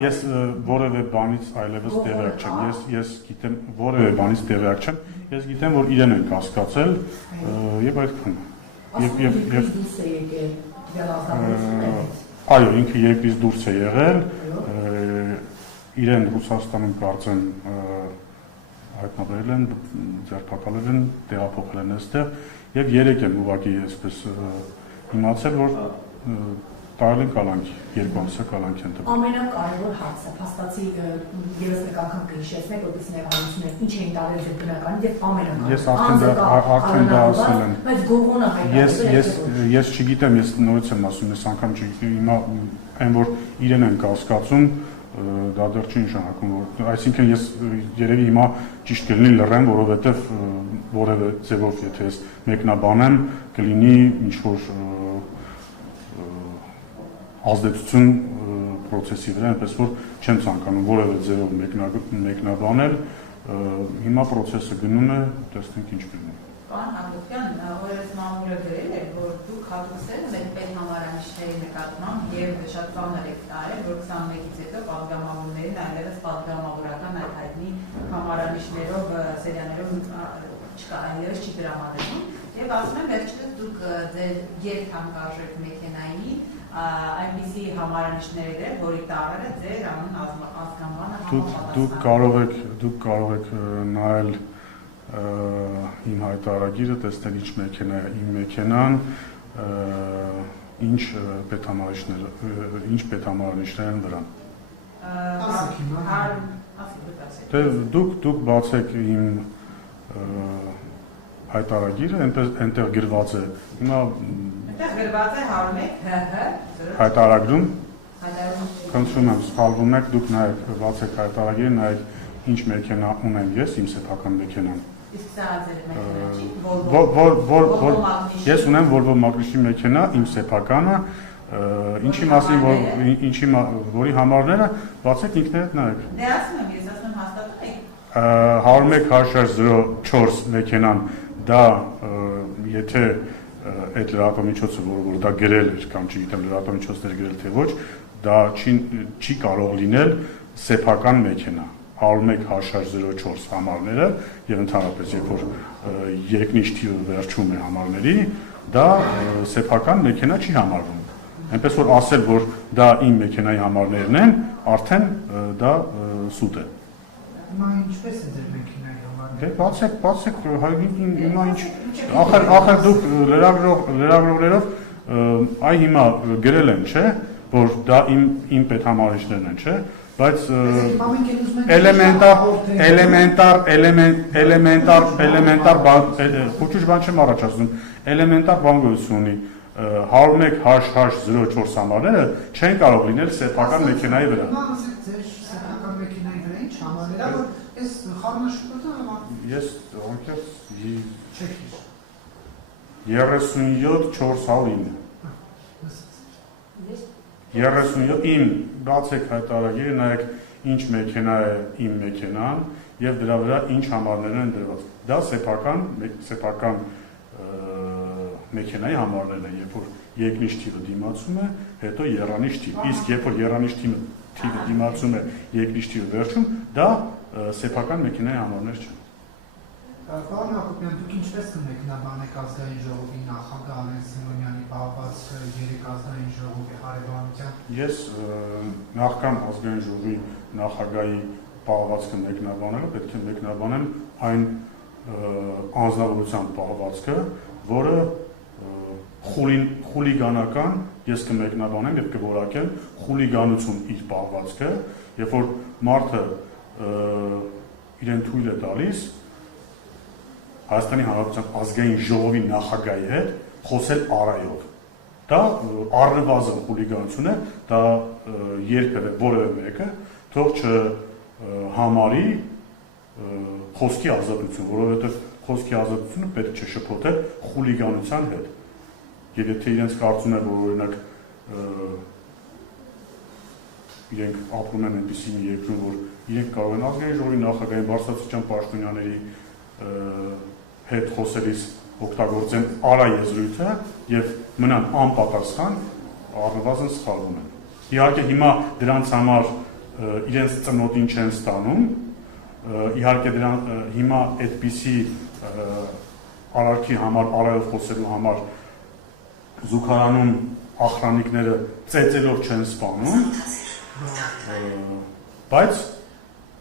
Ես որևէ բանից այլևս տեղյակ չեմ, ես գիտեմ որևէ բանից տեղյակ չեմ, ես գիտեմ, որ իրեն են կասկածել եւ այդքան։ Այո, ինքը երկրից դուրս է եղել, իրեն Ռուսաստանում կարծեմ հայտնաբերել են, ձերբակալել են, տեղափոխել են այստեղ եւ երեք եմ ուղղակի այսպես իմացել, որ տարել են կալանքի, երկու ամսյա կալանքի են տվել։ Ամենակարևոր հարցը, փաստացի ևս մեկ անգամ կհիշեցնեք, որպեսզի մեր հարցումները ինչ էին տարել ձեր բնականին եւ ամենակարևորը։ Ես արդեն դա ասել եմ։ Բայց գողոնը հայտնաբերել։ Ես չգիտեմ, ես նորից եմ ասում, ես անգամ չգիտեմ, հիմա այն որ իրեն են կասկածում, դա դեռ չի նշանակում, որ այսինքն ես երևի հիմա ճիշտ կլինի լռեմ, որովհետեւ որևէ ձևով եթե ես մեկնաբանեմ, կլինի ինչ որ ազդեցություն process-ի վրա, այնպես որ չեմ ցանկանում որևէ ձևով մեկնաբանել, հիմա process-ը գնում է, տեսնենք ինչ կլինի։ Պարոն Հակոբյան, օրերս մամուլը գրել է, որ դուք հատուցել եք պետհամարանիշների նկատմամբ եւ շատ բաներ եք տարել, որ 21-ից հետո պատգամավորներին այլևս պատգամավորական այդ հայտնի համարանիշներով, սերիաներով չկա, այլևս չի տրամադրվում եւ ասում եմ վերջերս դուք ձեր երթանկարժեք մեքենայի այնպիսի համարանիշներ էր, որի տարերը ձեր անուն ազգանվանը համապատասխան։ Դուք կարող եք նայել իմ հայտարարագիրը, տեսնել ինչ մեքենա է իմ մեքենան, ինչ պետհամարանիշներ են վրան։ Դուք բացեք իմ հայտարարագիրը, այնտեղ գրված է, հիմա գրված է 101 հայտարարագրում, խնդրում եմ, սխալվում եք, դուք նայեք, բացեք հայտարարագիրը, նայեք ինչ մեքենա ունեմ ես, իմ սեփական մեքենան։ Իսկ սա ձեր մեքենա չի, ես ունեմ Volvo Magnus-ի մեքենա, իմ սեփականը, ինչի որի համարները բացեք ինքներդ նայեք։ Դե ասում եմ, ես ասում եմ հաստատում եք։ 101-04 մեքենան, դա եթե այդ լրատվամիջոցը, որ դա գրել էր կամ չգիտեմ լրատվամիջոցներ գրել թե ոչ, դա չի կարող լինել սեփական մեքենա։ 101-04 համարները եւ ընդհանրապես երբ որ երկնիշ թիվը վերջում է համարների, դա սեփական մեքենա չի համարվում։ Այնպես որ ասել, որ դա իմ մեքենայի համարներն են, արդեն դա սուտ է։ Հիմա ինչպես է ձեր մեքենայի համարները։ Դե բացեք, հիմա ինչ ախր դուք լրագրողներով այ հիմա գրել են, չէ, որ դա իմ պետհամարիչներն են, չէ, բայց էլեմենտար բան, քուչուչ բան չեմ առաջացնում, էլեմենտար բան գոյություն ունի 101-04 համարները չեն կարող լինել սեփական մեքենայի վրա։ Հիմա ասեք ձեր սեփական մեքենայի վրա ինչ համարներ, որ այս խառնաշփոթը Ես անկեղծ 37-409 37 իմ բացեք հայտարարագիրը, նայեք ինչ մեքենա է իմ մեքենան եւ դրա վրա ինչ համարներ են դրված։ Դա սեփական մեքենայի համարներն են, երբ որ երկնիշ թիվը դիմացում է, հետո եռանիշ թիվ։ Իսկ երբ որ եռանիշ թիվը դիմացում է երկնիշ թիվը վերջում, դա սեփական մեքենայի համարներ չեն։ Պարոն Հակոբյան, դուք ինչպես կմեկնաբանեք ազգային ժողովի նախագահ Արեն Սիմոնյանի պահված 3 ազգային ժողովի հարևանությամբ։ Ես նախքան ազգային ժողովի նախագահի պահվածքը մեկնաբանելը պետք է մեկնաբանեմ այն անձնավորության պահվածքը, որը խուլիգանական ես կմեկնաբանեմ եւ կորակեմ խուլիգանություն իր պահվածքը, երբ որ մարդը իրեն թույլ է տալիս Հայաստանի Հանրապետության ազգային ժողովի նախագահի հետ խոսել արայով։ Դա առնվազն խուլիգանություն է, դա երբևէ որևէ մեկը թող չհամարի խոսքի ազատություն, որովհետև խոսքի ազատությունը պետք չէ շփոթել խուլիգանության հետ։ Եվ եթե իրենց կարծում են, որ օրինակ իրենք ապրում են այնպիսի մի երկրում, որ իրենք կարող են ազգային ժողովի նախագահի Բարսացիչյան պաշտոնյաների հետ խոսելիս օգտագործեն արաեզրույթը եւ մնան անպատասխան, առնվազն սխալվում են։ Իհարկե հիմա դրանց համար իրենց ծնոտին չեն ստանում, իհարկե դրան հիմա այդպիսի արարքի համար, արայով խոսելու համար զուգարանում ախրանիկները ծեծելով չեն սպանում, բայց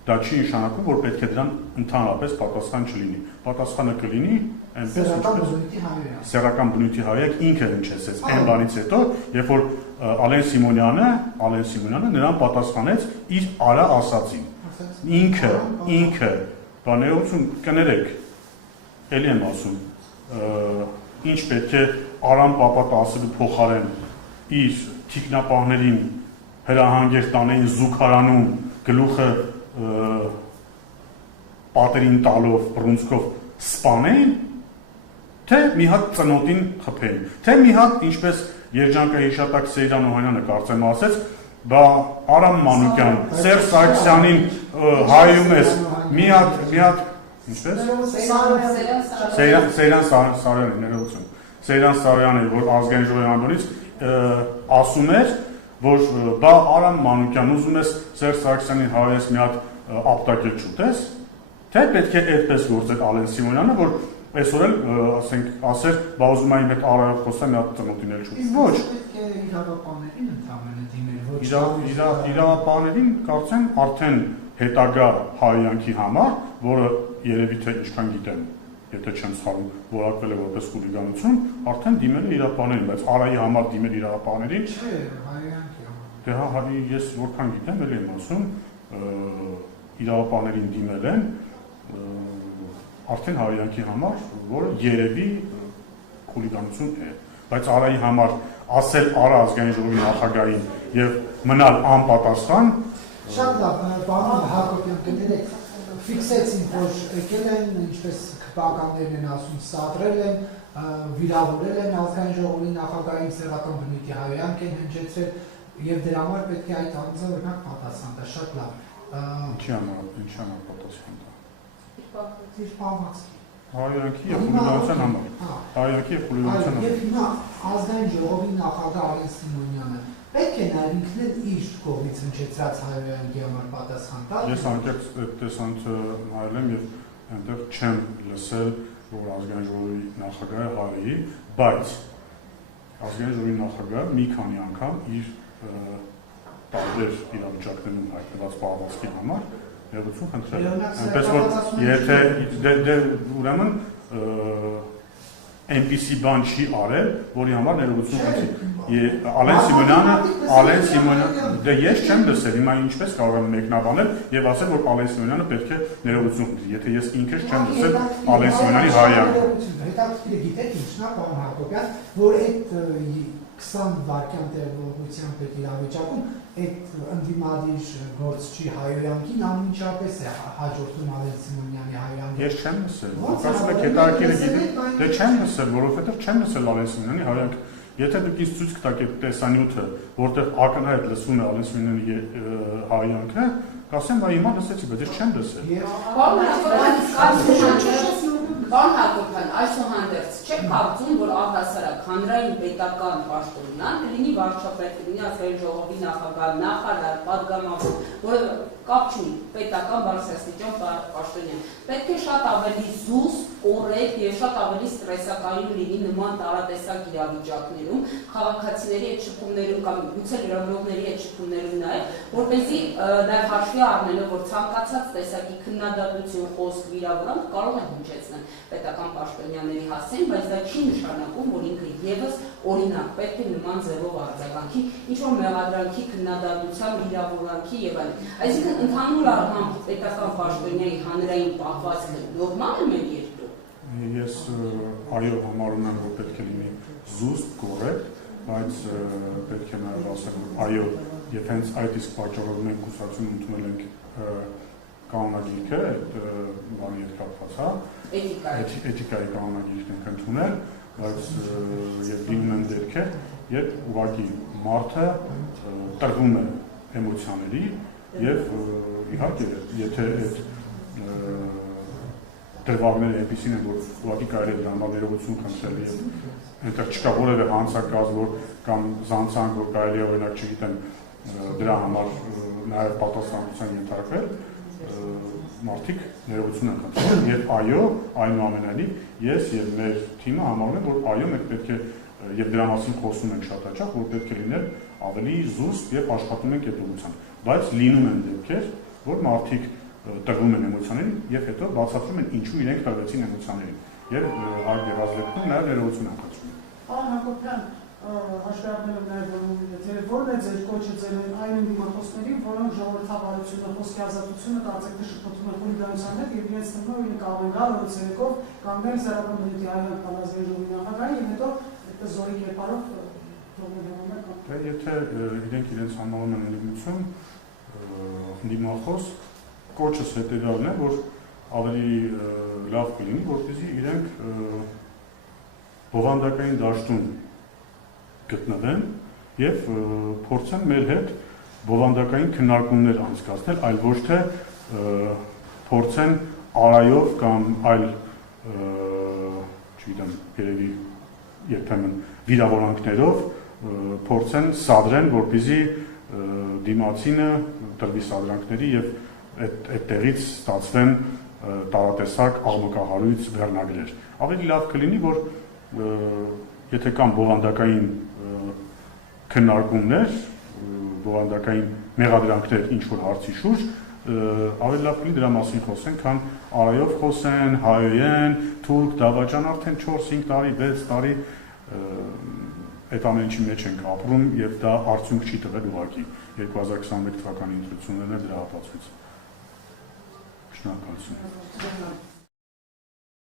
դա չի նշանակում, որ պետք է դրան ընդհանրապես պատասխան չլինի։ Պատասխանը կլինի այնպես սեռական բնույթի հայրիկ ինքը հնչեցեց այն բանից հետո, երբ որ Ալեն Սիմոնյանը նրան պատասխանեց իր արա ասածին։ Ինքը բաներություն կներեք, էլի եմ ասում, ինչ պետք է Արամ պապատ ասելու փոխարեն իր թիկնապահներին հրահանգեր տանեին զուգարանում գլուխը պատերին տալով, բռունցքով սպանեն, թե մի հատ ծնոտին խփեն, թե մի հատ, ինչպես երջանկահիշատակ Սեյրան Օհանյանը կարծեմ ասեց, բա Արամ Մանուկյան, Սերժ Սարգսյանին հայում ես, մի հատ, ինչպես? Սեյրան Սարյանի, ներողություն, Սեյրան Սարյանը, որ ազգային ժողովի անձնից ասում էր, որ բա Արամ Մանուկյան, ուզում ես Սերժ Սարգսյանին հայում ես մի հատ ապտակել չուտես, թե պետք է այդպես գործել Ալեն Սիմոնյանը, որ այսօր էլ ասեր, բա ուզում այն հետ արայով խոսա մի հատ ծնոտին էլ չուտի։ Ոչ։ Պետք է իրավապահներին ընդհանրապես դիմել, ոչ։ Իրավապահներին կարծեմ արդեն հետագա հայյանքի համար, որը երևի թե ինչքան գիտեմ, եթե չեմ սխալվում, որակվել է որպես խուլիգանություն, արդեն դիմել է իրավապահներին, բայց Արայի համար դիմել իրավապահներին։ Չէ, հայյանքի համար։ Դե հա, ես որքան գիտեմ, էլ եմ ասում, իրավապահներին դիմել են արդեն հայյանքի համար, որը երևի խուլիգանություն է, բայց Արայի համար ասել Արա ազգային ժողովի նախագահին եւ մնալ անպատասխան։ Շատ լավ, պարոն Հակոբյան, կներեք, ֆիքսեցին, որ եկել են, ինչպես քպականներն են ասում, սադրել են, վիրավորել են ազգային ժողովի նախագահին, սեռական բնույթի հայյանք են հնչեցրել եւ դրա համար պետք է այդ անձը օրինակ պատասխան տա, շատ լավ։ Ինչի համար պատասխան տա։ Իր պահվածքի։ Հայյանքի եւ խուլիգանության համար։ Հայյանքի եւ խուլիգանության համար։ Եվ հիմա ազգային ժողովի նախագահ Ալեն Սիմոնյանը պետք է նաև ինքն էլ իր կողմից հնչեցրած հայյանքի համար պատասխան տալ։ Ես անկեղծ այդ տեսանյութը նայել եմ եւ այնտեղ չեմ լսել, որ ազգային ժողովի նախագահը հայերի, բայց ազգային ժողովի նախագահը մի քանի անգամ իր տարբեր իրավիճակներում հայտնված պահվածքի համար ներողություն խնդրել։ Այնպես որ եթե ուրեմն այնպիսի բան չի արել, որի համար ներողություն խնդրի։ Ալեն Սիմոնյանը, դե ես չեմ լսել, հիմա ինչպես կարող եմ մեկնաբանել եւ ասել, որ Ալեն Սիմոնյանը պետք է ներողություն խնդրի, եթե ես ինքս չեմ լսել Ալեն Սիմոնյանի հայյանքը։ Հետաքրքիր գիտեք ինչն է, պարոն Հակոբյան, որ այդ 20 վայրկյան տևողությամբ այդ իրավիճակում այդ ընդդիմադիր գործչի հայոյանքին անմիջապես է հաջորդում Ալեն Սիմոնյանի հայոյանքը։ Ես չեմ լսել։ Ասում եք հետաքրքիր գիտեք, դե չեմ լսել, որովհետեւ չեմ լսել Ալեն Սիմոնյանի հայոյանքը։ Եթե դուք ինձ ցույց կտաք այդ տեսանյութը, որտեղ ակնհայտ լսվում է Ալեն Սիմոնյանի հայոյանքը, կասեմ, բա հիմա լսեցի, բայց ես չեմ լսել։ Պարոն Հակոբյան, այսուհանդերձ չեք կարծում, որ առհասարակ հանրային պետական պաշտոնյան կլինի վարչապետ, կլինի ազգային ժողովի նախագահ, նախարար, պատգամավոր, որը կապ չունի պետական բարձրաստիճան պաշտոնյան։ Պետք է շատ ավելի զուսպ, կոռեկտ եւ շատ ավելի ստրեսակայուն լինի նման տարատեսակ իրավիճակներում, քաղաքացիների այդ շփումներում կամ գուցե լրագրողների այդ շփումներում նաեւ, որպեսզի նաեւ հաշվի առնելով, որ ցանկացած տեսակի քննադատություն, խոսք, վիրավորանք կարող են հնչեցնել պետական պաշտոնյաների հասցեն, բայց դա չի նշանակում, որ ինքը եւս օրինակ պետք է նման ձևով արձագանքի, ինչ որ մեղադրանքի, քննադատության, վիրավորանքի եւ այլն։ Այսինքն ընդհանուր առմամբ պետական պաշտոնյայի հանրային պահվածքը նորմալ է մեր երկրում։ Ես այո համարում եմ, որ պետք է լինի զուսպ, կոռեկտ, բայց պետք է նաեւ ասել, որ այո, եթե հենց այդ իսկ պատճառով մենք կուսակցություն ընդունել ենք կանոնագիրքը, այդ բանի հետ կապված, հա, էթիկայի կանոնագիրքն ենք ընդունել, բայց եւ դիմում են դերքեր, երբ ուղղակի մարդը տրվում է էմոցիաների եւ իհարկե եթե այդ դրվագները այնպեսին են, որ ուղղակի կարելի է դրանով ներողություն խնդրել եւ այնտեղ չկա որևէ հանցակազմ, որ կամ զանցանք, որ կարելի է օրինակ, չգիտեմ, դրա համար նաև պատասխանատվության ենթարկվել, մարդիկ ներողություն են խնդրում, եւ այո, այնուամենայնիվ ես եւ մեր թիմը համարում ենք, որ այո, մենք պետք է եւ դրա մասին խոսում ենք շատ հաճախ, որ պետք է լինել ավելի զուսպ եւ աշխատում ենք այդ ուղղությամբ, բայց լինում են դեպքեր, որ մարդիկ տրվում են էմոցիաներին եւ հետո բացատրում են ինչու իրենք տրվեցին էմոցիաներին եւ այդ դեպքում նաեւ ներողություն են խնդրում։ Պարոն Հակոբյան, հաշվարկելով նաև որն է ձեր կոչը ձեր այն դիմախոսներին, որոնք ժողովրդավարությունը, խոսքի ազատությունը կարծեք թե շփոթում են խուլիգանության հետ եւ իրենց թվում է կարող են գալ օրենքով կանգնել Սեռական բնույթի հայոց բանազգային ժողովի նախագահին եւ հետո այդպես զորի կերպարով Դե եթե իրենք իրենց համարում են ընդդիմություն, դիմախոս, կոչս հետեւյալն է, որ ավելի լավ կլինի, որպեսզի իրենք բովանդակային դաշտում գտնվեն եւ փորձեն մեր հետ բովանդակային քննարկումներ անցկացնել, այլ ոչ թե փորձեն արայով կամ այլ չգիտեմ, երևի երբեմն վիրավորանքներով փորձեն սադրեն, որպեսզի դիմացինը տրվի սադրանքների եւ այդտեղից ստացվեն տարատեսակ աղմկահարույց վերնագրեր։ Ավելի լավ կլինի, որ եթե կան բովանդակային քննարկումներ, բովանդակային մեղադրանքներ ինչ-որ հարցի շուրջ, ավելի լավ կլինի դրա մասին խոսեն, քան արայով խոսեն, հայոեն, թուրք, դավաճան արդեն 4-5 տարի, 6 տարի այդ ամեն ինչի մեջ ենք ապրում եւ դա արդյունք չի տվել ուղղակի 2021 թվականի ընտրություններն է դրա ապացույց։ Շնորհակալություն։